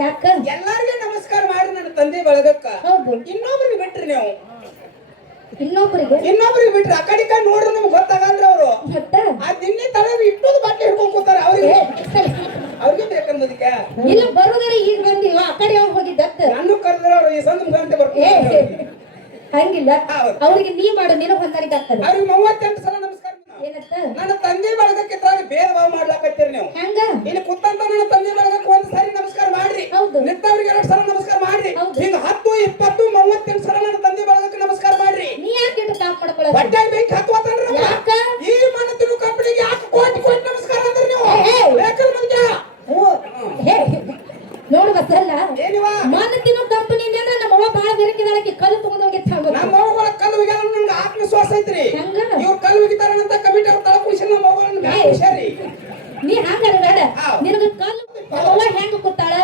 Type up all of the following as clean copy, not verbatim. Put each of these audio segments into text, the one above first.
ಯಾಕ ಎಲ್ಲಾರ್ಗೆ ನಮಸ್ಕಾರ ಮಾಡಿ ನನ್ನ ತಂದೆ ಬಳಗಕ್ಕ. ಹೌದು. ಇನ್ನೊಬ್ರಿಗೆ ಬಿಟ್ರಿ ನೀವು, ಇನ್ನೊಬ್ರಿಗೆ ಬಿಟ್ರಿ ಆ ಕಡೆ ಕಡೆ ನೋಡ್ರಿ ನಿಮ್ಗೆ ಗೊತ್ತಾಗಲ್ರಿ ಅವರು. ಆ ದಿನ್ನಿ ತಲೆ ಇಟ್ಟೋದು ಬಾಟ್ಲಿ ಹಿಡ್ಕೊಂಡ್ ಕೂತಾರ. ಅವ್ರಿಗೆ ಬೇಕನ್ನೋದಕ್ಕೆ ಇಲ್ಲ ಬರೋದ್ರೆ ಈಗ ಬಂದಿವ ಆ ಕಡೆ ಯಾವಾಗ ಹೋಗಿದ್ದ ನಾನು ಕರೆದ್ರೆ ಅವ್ರು ಈ ಸಂದ್ ಮುಖಾಂತರ ಬರ್ತಾರೆ. ಹಂಗಿಲ್ಲ, ಅವ್ರಿಗೆ ನೀ ಮಾಡು, ನೀನು ಹೊಂದಾಣಿಕೆ ಆಗ್ತದೆ. ಅವ್ರಿಗೆ 38 ಸಲ ನಮಸ್ಕಾರ. ನನ್ನ ತಂದೆ ಬಳಗಕ್ಕೆ ಭೇದ ಭಾವ ಮಾಡ್ಲಾಕತ್ತೀರಿ ನೀವು. ಹಂಗ ಇಲ್ಲಿ ಕುತ್ತಂತ ನನ್ನ ತಂದೆ ಬಳಗಕ್ಕೆ ಒಂದ್ ಸಾರಿ ನಮಸ್ಕಾರ ಮಾಡ್ರಿ, ನಿಂತವ್ರಿಗೆ 2 ಸಲ ನಮಸ್ಕಾರ ಮಾಡ್ರಿ, ಹಿಂಗ 10, 20, 38 ಸಲ ನನ್ನ ತಂದೆ ಬಳಗಕ್ಕೆ ನಮಸ್ಕಾರ ಮಾಡ್ರಿ. ನೀ ಯಾಕೆ ತಾಪ್ ಮಾಡ್ಕೊಳ್ಳೋದು? ಹೊಟ್ಟೆಗೆ ಬೇಕಿ ಹತ್ತುವತ್ತನ್ರಿ. ಈ ಮನೆ ತಿನ್ನು ಕಂಪನಿಗೆ ಯಾಕೆ ಕೋಟಿ ಕೋಟಿ ನಮಸ್ಕಾರ ಅಂದ್ರಿ ನೀವು? ಬೇಕಲ್ಲ ಮಂಜ ನೋಡು ಬಸಲ್ಲ, ಮನೆ ತಿನ್ನು ಕಂಪನಿ ಅಂದ್ರೆ ನಮ್ಮ ಅವ್ವ ಬಾಳ ಬೆರಕಿದಾಳಕ್ಕೆ ಕಲ್ಲು ತಗೊಂಡ್ ಹೋಗಿರ್ತಾವ. ನಮ್ಮ ಅವ್ವ ಕಲ್ಲು ಹೋಗ್ಯಾರ, ನನ್ಗೆ ಆತ್ಮವಿಶ್ವಾಸ ಐತ್ರಿ. ಇವ್ರು ಕಲ್ಲು ಹೋಗಿತಾರಂತ ಕಮಿಟಿ ಅವ್ರ ತಳ ಕುಡಿಸಿ ನಮ್ಮ ಅವ್ವನ್ನ ಹುಷಾರಿ. ನೀ ಹಂಗಾರ ಬೇಡ, ನಿನಗ ಕಲ್ಲು ಅವ್ವ ಹೆಂಗ ಕೂತಾಳ?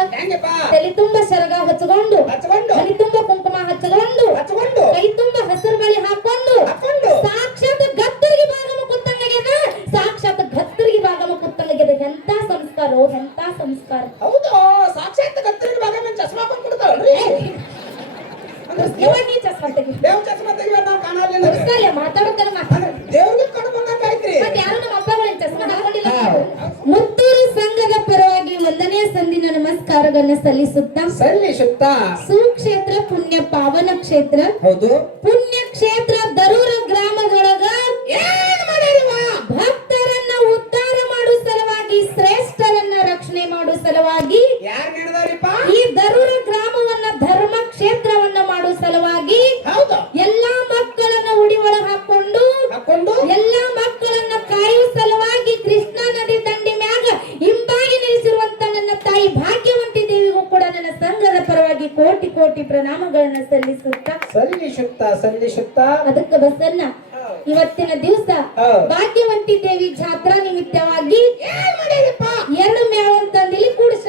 ತಲೆ ತುಂಬಾ ಸರಗ ಹಚ್ಕೊಂಡು, ಮನಿ ತುಂಬಾ ಕುಂಕುಮ ಹಚ್ಕೊಂಡು, ಕೈ ತುಂಬಾ ಹಸಿರು ಬಳಿ ಹಾಕೊಂಡು, ಸಾಕ್ಷಾತ್ ಗತ್ತರಿಗೆ ಭಾಗಮ ಕೂತಂಗಾಗ್ಯದ, ಸಾಕ್ಷಾತ್ ಗತ್ತರಿಗೆ ಭಾಗಮ ಕೂತಂಗಾಗ್ಯದ. ಎಂತ ಸಂಸ್ಕಾರ, ಎಂತ ಸಂಸ್ಕಾರ. ಹೌದು, ಸಾಕ್ಷಾತ್ ಗತ್ತರಿಗೆ ಭಾಗಮ ಚಸ್ಮಾ ಹಾಕೊಂಡ್ ಕೊಡ್ತಾಳ್ರಿ. ನೀ ಚಸ್ಮಾ ತೆಗಿ, ದೇವ್ ಚಸ್ಮಾ ತೆಗಿವ ನಾವು ಕಾಣಲ್ಲ. ಮಾತಾಡುತ್ತಾರ ದೇವ್ರಿಗೆ ಕಣ್ಣು ಬಂದಂಗಾಯ್ತ್ರಿ. ಯಾರು ನಮ್ಮ ಅಪ್ಪಗಳ ಚಸ್ಮಾ ಹಾಕೊಂಡಿಲ್ಲ. ಮುತ್ತೂರು ಸಂಘದ ಪರವಾಗಿ 1ನೇ ಸಂದಿನ ನಮಸ್ಕಾರಗಳನ್ನು ಸಲ್ಲಿಸುತ್ತಾ ಸುಕ್ಷೇತ್ರ ಪುಣ್ಯ ಪಾವನ ಕ್ಷೇತ್ರ, ಹೌದು ಪುಣ್ಯ ಕ್ಷೇತ್ರ ದರೂರ ಗ್ರಾಮದೊಳಗ ಏನ್ ಮಾಡ್ಯಾರಿವ? ಭಕ್ತರನ್ನ ಉದ್ಧಾರ ಮಾಡುವ ಸಲುವಾಗಿ, ಶ್ರೇಷ್ಠರನ್ನ ರಕ್ಷಣೆ ಮಾಡುವ ಸಲುವಾಗಿ, ಯಾರು ನಡೆದಾರಿಪ್ಪ? ಈ ದರೂರ ಗ್ರಾಮವನ್ನ ಧರ್ಮ ಕ್ಷೇತ್ರವನ್ನ ಮಾಡುವ ಸಲುವಾಗಿ ಎಲ್ಲಾ ಮಕ್ಕಳನ್ನ ಉಡಿ ಒಳಗ ಹಾಕೊಂಡು ಎಲ್ಲಾ ಮಕ್ಕಳನ್ನ ಕಾಯುವ ಸಲುವಾಗಿ ಕೃಷ್ಣಾ ನದಿ ದಂಡಿ ಮ್ಯಾಗ ಹಿಂಬಾಗಿ ನಿಲ್ಲಿಸಿರುವಂತ ನನ್ನ ತಾಯಿ ಭಾಗ್ಯವಂತಿ ದೇವಿಗೂ ಕೂಡ ನನ್ನ ಸಂಘದ ಪರವಾಗಿ ಕೋಟಿ ಕೋಟಿ ಪ್ರಣಾಮಗಳನ್ನ ಸಲ್ಲಿಸುತ್ತಾ ಅದಕ್ಕೆ ಬಸನ್ನ ಇವತ್ತಿನ ದಿವಸ ಭಾಗ್ಯವಂತಿ ದೇವಿ ಜಾತ್ರಾ ನಿಮಿತ್ತವಾಗಿ 2 ಮೇಳ ಅಂತಂದಿಲ್ಲಿ ಕೂಡಿಸ.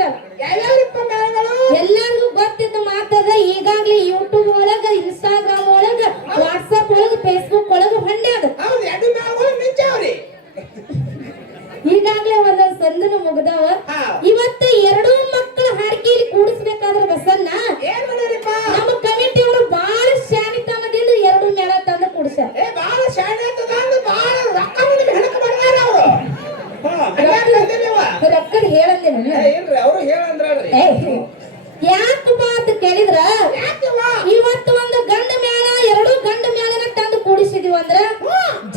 ಎಲ್ಲರಿಗೂ ಗೊತ್ತಿದ್ದ ಮಾತದ, ಈಗಾಗ್ಲೇ ಯೂಟ್ಯೂಬ್ ಒಳಗ, ಇನ್ಸ್ಟಾಗ್ರಾಮ್ ಒಳಗ, ವಾಟ್ಸ್ಆಪ್ ಒಳಗ, ಫೇಸ್ಬುಕ್ ಒಳಗ ಹೊಂಡ್ಯಾದ. ಈಗಾಗ್ಲೇ ಒಂದೊಂದ್ ಸಂದನು ಮುಗ್ದಾವ. ಇವತ್ತು 2 ಮಕ್ಕಳ ಹಾಡಿಕೆಯಲ್ಲಿ ಕೂಡಿಸ್ಬೇಕಾದ್ರೆ ಬಸನ್ನ ನಮ್ಮ ಕಮಿಟಿ ಅವರು ಬಹಳ ಶಾಣಿತನದಿಂದ 2 ಮೇಳ ತಂದು ಕೂಡಿಸ. ರೊಕ್ಕದ ಹೇಳಂದೇನ ಯಾಕಪ್ಪ ಅಂತ ಕೇಳಿದ್ರ, ಇವತ್ತು ಒಂದು ಗಂಡ ಮೇಳ 2 ಗಂಡ ಮೇಳನ ತಂದು ಕೂಡಿಸಿದೀವಿ ಅಂದ್ರ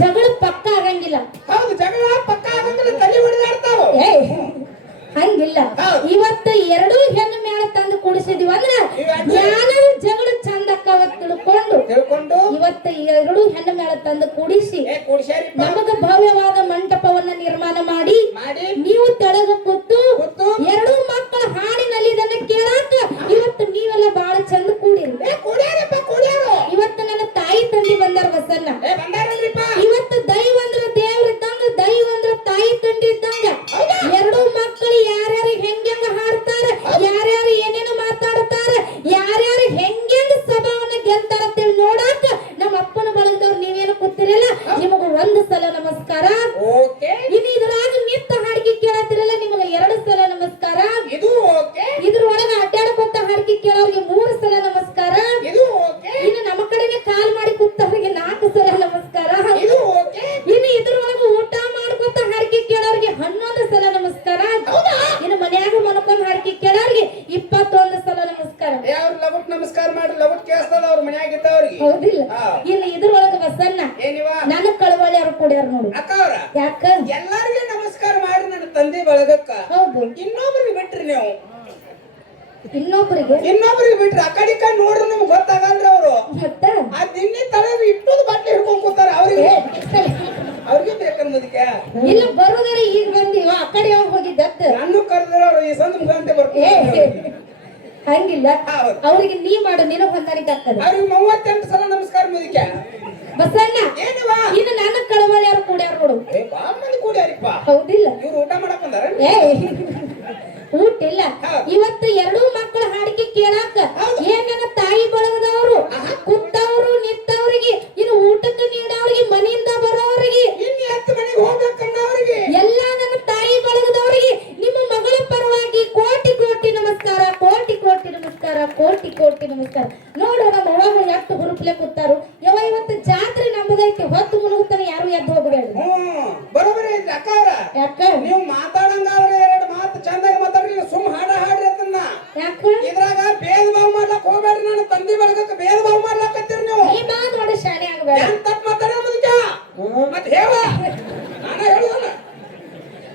ಜಗಳ ಪಕ್ಕ ಆಗಂಗಿಲ್ಲ. ಹಂಗಿಲ್ಲ, ಇವತ್ತು 2 ಹೆಣ್ಣು ಮೇಳ ತಂದು ಕೂಡಿಸಿದೀವಿ ಅಂದ್ರ ಯಾರು ಜಗಳ ಚಂದ ತಿಳ್ಕೊಂಡು ಇವತ್ತು 2 ಹೆಣ್ಣು ಮೇಳ ತಂದು ಕೂಡಿಸಿ ನಮಗ ಭವ್ಯವಾದ ಮಂಟಪವನ್ನ ನಿರ್ಮಾಣ ಮಾಡಿ ನೀವು ತೆಳಗ ಕೂತು 2 ಮಕ್ಕಳ ಹಾಡಿನಲ್ಲಿ ಇದನ್ನ ಕೇಳಾಕ ಇವತ್ತು ನೀವೆಲ್ಲ ಬಹಳ ಚಂದ ಕೂಡಿರಿ. ಇವತ್ತು ನನ್ನ ತಾಯಿ ತಂದಿ ಬಂದಾರ ಬಸನ್ನ. ಇವತ್ತು ದೈವ ಅಂದ್ರ ದೇವ್ರ ಇದ್ದಂಗ, ದೈವ ಅಂದ್ರ ತಾಯಿ ತಂದಿ ಇದ್ದಂಗ. 2 ಮಕ್ಕಳು ಯಾರ್ಯಾರು ಹೆಂಗೆಂಗ ಹಾಡ್ತಾರ, ಯಾರ್ಯಾರು ಏನೇನು ಮಾತಾಡ್ತಾರ, ಯಾರ್ಯಾರು ಹೆಂಗೆಂಗ ಸಭಾವನ್ನ ಗೆಲ್ತಾರ ಅಂತೇಳಿ ನೋಡಾಕ ನಮ್ಮ ಅಪ್ಪನ ಬಳಗದವ್ರು ನೀವೇನು ಕೂತಿರಲ್ಲ, ನಿಮಗ 1 ಸಲ ನಮಸ್ಕಾರ. ಇನ್ನು ಇದ್ರಾಗ ನಿತ್ತ ಹಾಡಿಕೆ ಕೇಳತ್ತಿರಲ್ಲ, ನಿಮಗ 2 ಸಲ ನಮಸ್ಕಾರ. ಇದ್ರೊಳಗ ಅಡ್ಡಾಡ್ಕೊಂತ ಹಾಡಿಕೆ ಕೇಳೋರಿಗೆ 3 ಸಲ ನಮಸ್ಕಾರ. ಇನ್ನು ನಮ್ಮ ಕಡೆಗೆ ಕಾಲ್ ಮಾಡಿ ಕೂತವ್ರಿಗೆ 4 ಸಲ ನಮಸ್ಕಾರ. ಇನ್ನು ಇದ್ರೊಳಗ ಊಟ ಮಾಡ್ಕೊಂತ ಹಾಡಿಕೆ ಕೇಳೋರಿಗೆ 11 ಸಲ ನಮಸ್ಕಾರ. ಇನ್ನು ಮನ್ಯಾಗ ಮನ್ಕೊಂಡ್ ಹಾಡಿಕೆ ಕೇಳೋರಿಗೆ 21 ಸಲ ನಮಸ್ಕಾರ. ನಮಸ್ಕಾರ ಮಾಡಿ ಲವಟ್ ಕೇಳಿಸ್ತದ ಅವ್ರ ಮನ್ಯಾಗ ಇದ್ದವ್ರಿಗೆ. ಹೌದಿಲ್ಲ? ಇನ್ನು ಇದ್ರೊಳಗ ಬಸನ್ನ ನನ್ನ ಕಳವಳಿ ಅವ್ರು ಕೂಡ್ಯಾರ ನೋಡು. ಯಾಕ ಎಲ್ಲಾರ್ಗೆ ನಮಸ್ಕಾರ ಮಾಡಿ ನನ್ನ ತಂದೆ ಬಳಗಕ್ಕ. ಹೌದು. ಇನ್ನೊಬ್ರಿಗೆ ಬಿಟ್ರಿ ನೀವು, ಇನ್ನೊಬ್ರಿಗೆ ಬಿಟ್ರಿ ಆ ಕಡೆ ಕಡೆ ನೋಡ್ರಿ ನಿಮ್ಗೆ ಗೊತ್ತಾಗಲ್ರಿ ಅವರು. ಆ ದಿನ್ನಿ ತಲೆ ಇಟ್ಟೋದು ಬಾಟ್ಲಿ ಹಿಡ್ಕೊಂಡ್ ಕೂತಾರ. ಅವ್ರಿಗೆ ಬೇಕನ್ನೋದಕ್ಕೆ ಇಲ್ಲ ಬರೋದ್ರೆ ಈಗ ಬಂದಿವ ಆ ಕಡೆ ಯಾವಾಗ ಹೋಗಿದ್ದ ನಾನು ಕರೆದ್ರೆ ಅವ್ರು ಈ ಸಂದ್ ಮುಖಾಂತರ ಬರ್ತಾರೆ. ಹಂಗಿಲ್ಲ, ಅವ್ರಿಗೆ ನೀ ಮಾಡು, ನೀನು ಹೊಂದಾಣಿಕೆ ಆಗ್ತದೆ. ಅವ್ರಿಗೆ 38 ಸಲ ನಮಸ್ಕಾರ ಮುದಕ್ಕೆ ಬಸಣ್ಣ. ಇನ್ನು ನನ್ನ ಕಳವಳಿ ಯಾರು ಕೂಡ್ಯಾರ ನೋಡು. ಹೌದಿಲ್ಲ? ಇವ್ರು ಊಟ ಮಾಡಕ್ ಬಂದಾರ? ಊಟ ಇಲ್ಲ. ಇವತ್ತು 2 ಮಕ್ಕಳ ಹಾಡಿಕೆ ಕೇಳಾಕ ಏನ್ ನನ್ನ ತಾಯಿ ಬಳಗದವರು ಕೂತವ್ರು ನಿಂತವ್ರಿಗೆ, ಇನ್ನು ಊಟಕ್ಕೆ ನೀಡವ್ರಿಗೆ, ಮನೆಯಿಂದ ಬರೋವ್ರಿಗೆ, ಎಲ್ಲ ನನ್ನ ತಾಯಿ ಬಳಗದವರಿಗೆ ನಿಮ್ಮ ಮಗಳ ಪರವಾಗಿ ಕೋಟಿ ಕೋಟಿ ನಮಸ್ಕಾರ. ನಮಸ್ಕಾರ, ಕೋಟಿ ಕೋಟಿ ನಮಸ್ಕಾರ. ನೋಡು ನಮ್ಮ ಅವ್ವ ಎಷ್ಟು ಹುರುಪ್ಲೆ ಕೂತಾರು. ಯವ ಇವತ್ತು ಜಾತ್ರೆ ನಮ್ಮದೈತಿ, ಹೊತ್ತು ಮುಳುಗುತ್ತಾನೆ, ಯಾರು ಎದ್ದು ಹೋಗಬೇಡ. ಬರೋಬರಿ ಐತಿ ಅಕ್ಕ ಅವ್ರ. ಯಾಕ ನೀವು ಮಾತಾಡಂಗಾದ್ರೆ ಎರಡು ಮಾತು ಚಂದಾಗಿ ಮಾತಾಡ್ರಿ, ಸುಮ್ ಹಾಡ್ರಿ ಅದನ್ನ. ಯಾಕ ಇದ್ರಾಗ ಭೇದ ಭಾವ ಮಾಡ್ಲಕ್ ಹೋಗ್ಬೇಡ್ರಿ. ನನ್ನ ತಂದೆ ಬಳಗಕ್ಕೆ ಭೇದ ಭಾವ ಮಾಡ್ಲಾಕತ್ತೀರಿ ನೀವು. ಈ ಮಾತು ನೋಡಿ ಶಾಣೆ ಆಗಬೇಡ. ಏನ್ ತಪ್ಪು ಮಾತಾಡೋದಕ್ಕೆ ಮತ್ತೆ ಹೇಳ, ನಾನ ಹೇಳುದಲ್ಲ.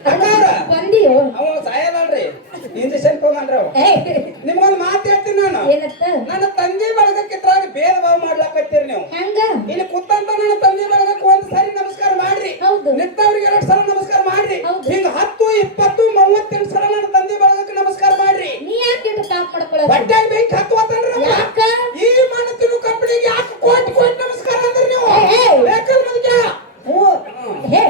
ಅಕ್ಕ ಅವ್ರ ಬಂದಿಯೋ ಅವ ಸಾಯಲ್ರಿ, ಇಂಜೆಕ್ಷನ್ ತಗೊಂಡ್ರ. ನಿಮ್ಗೊಂದು ಮಾತು ಹೇಳ್ತೀನಿ ನಾನು. ಏನತ್ತ? ನನ್ನ ತಂದೆ ಬಳಗಕ್ಕೆ ಇದ್ರಾಗ ಭೇದ ಭಾವ ಮಾಡ್ಲಾಕತ್ತೀರಿ ನೀವು. ಹಂಗ ಇಲ್ಲಿ ಕುತ್ತಂತ ನನ್ನ ತಂದೆ ಬಳಗಕ್ಕೆ ಒಂದ್ ಸಾರಿ ನಮಸ್ಕಾರ ಮಾಡ್ರಿ, ಹೌದು. ನಿತ್ತವ್ರಿಗೆ 2 ಸಲ ನಮಸ್ಕಾರ ಮಾಡ್ರಿ. ಹೌದು. ಹಿಂಗ 10, 20, 38 ಸಲ ನನ್ನ ತಂದೆ ಬಳಗಕ್ಕೆ ನಮಸ್ಕಾರ ಮಾಡ್ರಿ. ನೀ ಯಾಕೆ ಇಟ್ಟು ತಾಪ್ ಮಾಡ್ಕೊಳ್ಳೋದು? ಬಟ್ಟೆಗೆ ಬೆಂಕಿ ಹತ್ತುವತ್ತನ್ರಿ. ಯಾಕ ಈ ಮಣ್ಣು ತಿನ್ನು ಕಂಪನಿಗೆ ಯಾಕೆ ಕೋಟಿ ಕೋಟಿ ನಮಸ್ಕಾರ ಅಂದ್ರಿ ನೀವು? ಬೇಕಲ್ಲ ಮದಕ್ಕೆ. ಹೇ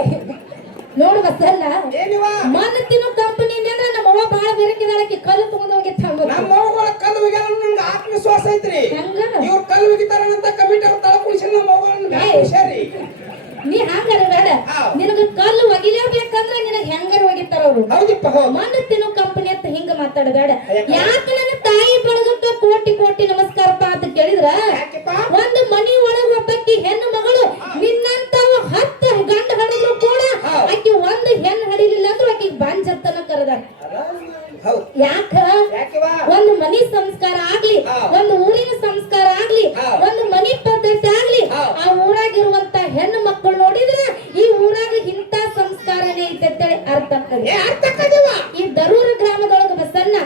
ನೋಡು ಬಸಲ್ಲ, ಏನಿವ ಮಣ್ಣು ತಿನ್ನು ಕಂಪನಿ ಅಂದ್ರೆ ನಮ್ಮ ಅವ್ವ ಬಾಳ ಬೆರಕಿದಾಳಕಿ ಕಲ್ಲು ತಗೊಂಡ್ ಹೋಗಿತ್ತ. ನಮ್ಮ ಅವ್ವಗಳ ಕಲ್ಲು ಒಗ್ಯಾರ ನನ್ಗೆ ಆತ್ಮವಿಶ್ವಾಸ ಐತ್ರಿ. ಹಂಗ ಇವ್ರ ಕಲ್ಲು ಒಗಿತಾರಂತ ಕಮಿಟಿ ಅವ್ರ ತಳ ಕುಡಿಸಿ ನಮ್ಮ ಅವ್ವಗಳನ್ನ ಹುಷಾರಿ. ನೀ ಹಂಗಾರ ಬೇಡ, ನಿನಗ ಕಲ್ಲು ಒಗಿಲೇಬೇಕಂದ್ರೆ ನಿನಗ್ ಹೆಂಗಾರ ಒಗಿತಾರ ಅವ್ರು. ಹೌದಿಪ್ಪ. ಮಣ್ಣು ತಿನ್ನು ಕಂಪನಿ ಅಂತ ಹಿಂಗ ಮಾತಾಡಬೇಡ. ಯಾಕೆ ನನ್ನ ತಾಯಿ ಬಳಗಕ್ಕ ಕೋಟಿ ಕೋಟಿ ನಮಸ್ಕಾರಪ್ಪ ಅಂತ ಕೇಳಿದ್ರ, ಒಂದು ಮನಿ ಒಳಗ ಒಬ್ಬಕ್ಕಿ ಹೆಣ್ಣು ಮಗಳು ನಿನ್ನಂತವ 10 ಗಂಡ ಹಡಿದ್ರು ಕೂಡ ಆಕಿ ಒಂದು ಹೆಣ್ಣು ಹಡಿಲಿಲ್ಲ ಅಂದ್ರೆ ಆಕಿ ಬಾಂಜತ್ತನ ಕರೆದ. ಯಾಕ? ಒಂದು ಮನಿ ಸಂಸ್ಕಾರ ಆಗ್ಲಿ, ಒಂದು ಊರಿನ ಸಂಸ್ಕಾರ ಆಗ್ಲಿ, ಒಂದು ಮನಿ ಪದ್ಧತಿ ಆಗ್ಲಿ, ಆ ಊರಾಗಿರುವಂತ ಹೆಣ್ಣು ಮಕ್ಕಳು ನೋಡಿದ್ರೆ ಈ ಊರಾಗ ಇಂತ ಸಂಸ್ಕಾರನೇ ಐತೆ ಅರ್ಥ ಆಗ್ತದೆ. ಈ ದರೂರು ಗ್ರಾಮದೊಳಗ ಬಸನ್ನ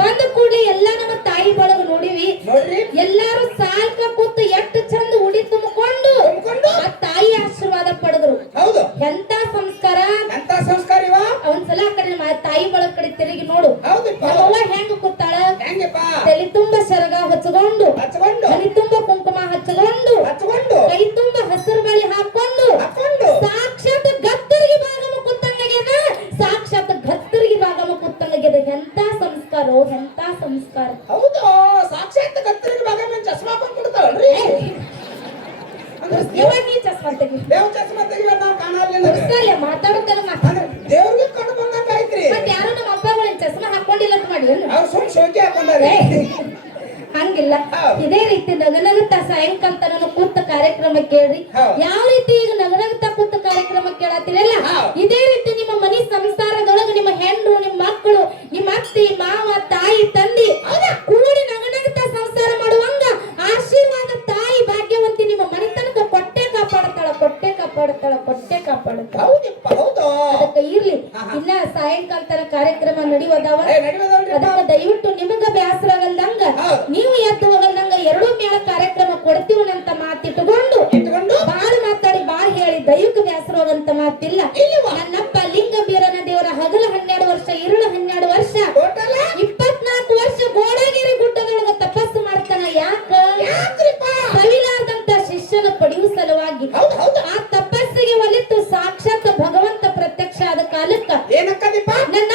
ಬಂದ ಕೂಡಲೇ ಎಲ್ಲಾ ನಮ್ಮ ತಾಯಿ ಬಳಗ ನೋಡಿವಿ. ಎಲ್ಲಾರು ಸಾಲ್ಕ ಕೂತು ಎಷ್ಟು ಚಂದ ಉಡಿ ತುಂಬಿಕೊಂಡು ಆ ತಾಯಿ ಆಶೀರ್ವಾದ ಪಡೆದ್ರು. ಎಂತ ಸಂಸ್ಕಾರ, ಎಂತ ಸಂಸ್ಕಾರ ಇವ. ಒಂದ್ಸಲ ಆ ಕಡೆ ತಾಯಿ ಬಳಗ ಕಡೆ ತಿರುಗಿ ನೋಡು. ನಮ್ಮವ್ವ ಹೆಂಗ ಕೂತಾಳ, ತಲೆ ತುಂಬ ಸರಗ ಹಚ್ಕೊಂಡು, ಮನಿ ತುಂಬ ಕುಂಕುಮ ಹಚ್ಕೊಂಡು, ಕೈ ತುಂಬ ಹಸಿರು ಬಳಿ ಹಾಕೊಂಡು, ಸಾಕ್ಷಾತ್ ಗತ್ತರಿಗೆ ಭಾಗಮ ಕೂತಂಗಾಗ್ಯದ, ಸಾಕ್ಷಾತ್ ಗತ್ತರಿಗೆ ಭಾಗಮ ಕೂತಂಗಾಗ್ಯದ. ಎಂತ ಸಂಸ್ಕಾರ, ಎಂತ ಸಂಸ್ಕಾರ. ಹೌದು, ಸಾಕ್ಷಾತ್ ಗತ್ತರಿಗೆ ಭಾಗ ಮೇಲೆ ಚಸ್ಮಾ ಹಾಕೊಂಡು ಕೊಡ್ತಾವಲ್ರಿ. ಇವಾಗ ನೀ ಚಸ್ಮಾ ತೆಗಿ, ದೇವ್ ಚಸ್ಮಾ ತೆಗಿವ ನಾವು ಕಾಣಲ್ಲ. ಮಾತಾಡುತ್ತಾನ ದೇವ್ರಿಗೆ ಕಣ್ಣು ಬಂದಂಗ ಆಯ್ತ್ರಿ. ಮತ್ತೆ ಯಾರು ನಮ್ಮ ಅಪ್ಪಗಳು ಚಸ್ಮಾ ಹಾಕೊಂಡಿಲ್ಲ ಅಂತ ಮಾಡಿ ಅವ್ರು ಸುಮ್ ಶೋಕಿ ಹಾಕೊಂಡಾರೆ. ಹಂಗಿಲ್ಲ. ಇದೇ ರೀತಿ ನಗನಗುತ್ತಾ ಸಾಯಂಕಾಲ ತನಕ ಕೂತ ಕಾರ್ಯಕ್ರಮ ಕೇಳ್ರಿ. ಯಾವ ರೀತಿ ಈಗ ನಗನಗುತ್ತಾ ಕೂತ ಕಾರ್ಯಕ್ರಮ ಕೇಳತ್ತೀರಲ್ಲ, ಇದೇ ರೀತಿ ನಿಮ್ಮ ಮನಿ ಸಂಸಾರದೊಳಗ ನಿಮ್ಮ ಹೆಣ್ಣು, ನಿಮ್ಮ ಮಕ್ಕಳು, ನಿಮ್ಮ ಅತ್ತಿ ಮಾವ, ತಾಯಿ ತಂದಿ ಕೂಡಿ ನಗನಗುತ್ತಾ ಸಂಸಾರ ಮಾಡುವಂಗ ಆಶೀರ್ವಾದ ತಾಯಿ ಭಾಗ್ಯವಂತಿ ನಿಮ್ಮ ಮನೆತನಕ ಕೊಟ್ಟೆ ಕಾಪಾಡುತ್ತಾಳ, ಕೊಟ್ಟೆ ಕಾಪಾಡುತ್ತಾಳ, ಕೊಟ್ಟೆ ಕಾಪಾಡುತ್ತಾಳ. ಅದಕ್ಕೆ ಇರ್ಲಿ, ಇನ್ನ ಸಾಯಂಕಾಲ ತರ ಕಾರ್ಯಕ್ರಮ ನಡೆಯುವುದವ. ಅದಕ್ಕೆ ದಯವಿಟ್ಟು ನಿಮಗ ಬ್ಯಾಸರ ಆಗಲ್ದಂಗ, ನೀವು ಎದ್ದು ಹೋಗಲ್ದಂಗ 2 ಮೇಳ ಕಾರ್ಯಕ್ರಮ ಕೊಡ್ತೀವನಂತ ಮಾತಿಟ್ಟುಕೊಂಡು ಬಾಳ್ ಮಾತಾಡಿ ಬಾಳ್ ಹೇಳಿ ದೈವಕ್ಕೆ ಬ್ಯಾಸರ ಹೋಗಂತ ಮಾತಿಲ್ಲ. ನನ್ನಪ್ಪ ಲಿಂಗ ಬೀರನ ದೇವರ ಹಗಲು 12 ವರ್ಷ, ಇರುಳು 12 ವರ್ಷ, 24 ವರ್ಷ ಗೋಡಗಿರಿ ಗುಡ್ಡದೊಳಗ ತಪಸ್ಸು ಮಾಡ್ತಾನ. ಯಾಕ? ಸವಿಲಾರ್ದಂತ ಶಿಷ್ಯನ ಪಡೆಯುವ ಸಲುವಾಗಿ. ಆ ತಪಸ್ಸಿಗೆ ಒಲಿತು ಸಾಕ್ಷಾತ್ ಭಗವಂತ ಪ್ರತ್ಯಕ್ಷ ಆದ ಕಾಲಕ್ಕ ನನ್ನ